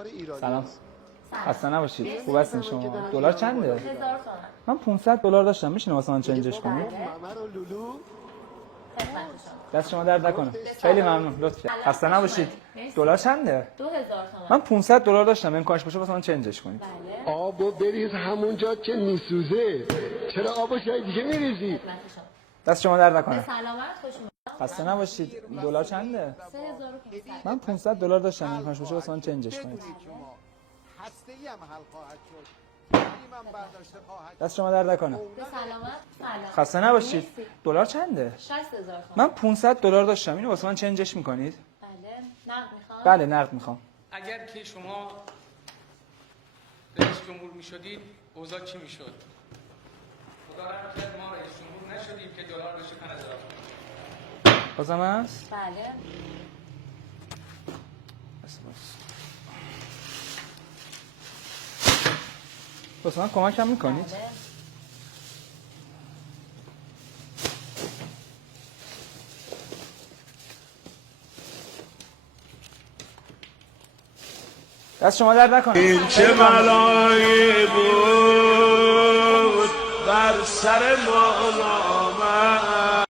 کار ایرانی سلام. است. خسته نباشید. خوب هستین شما؟ دلار چنده؟ 1000 تومان. من 500 دلار داشتم. میشه واسه من چنجش کنید؟ ممر و لولو خدمت شما. دست شما درد نکنه. خیلی ممنون. لطفا. خسته نباشید. دلار چنده؟ 2000 تومان. من 500 دلار داشتم. امکانش باشه واسه من چنجش کنید. بله. آبو بریز همونجا که میسوزه. چرا آبو جای دیگه میریزی؟ خدمت شما. دست شما درد به نکنه. سلامت خوش اومدید. خسته نباشید. دلار چنده؟ 3500. من 500 دلار داشتم. امکانش باشه واسه من چنجش کنید. بدونید شما هسته‌ای هم حل خواهد شد. من برداشته خواهد دست شما درد نکنه. به سلامت. سلام. خسته نباشید. دلار چنده؟ 60000 تومان. من 500 دلار داشتم. اینو واسه من چنجش میکنید؟ بله. نقد میخوام. بله نقد میخوام. اگر که شما رئیس جمهور می شدید اوضاع چی می شد؟ خدا رحمت کنه ما رئیس جمهور نشدیم که دلار بشه 5000. بازم هست؟ بله. واسه من کمکم میکنید؟ بله. دست شما درد نکنه. این چه بلایی بود بر سر ما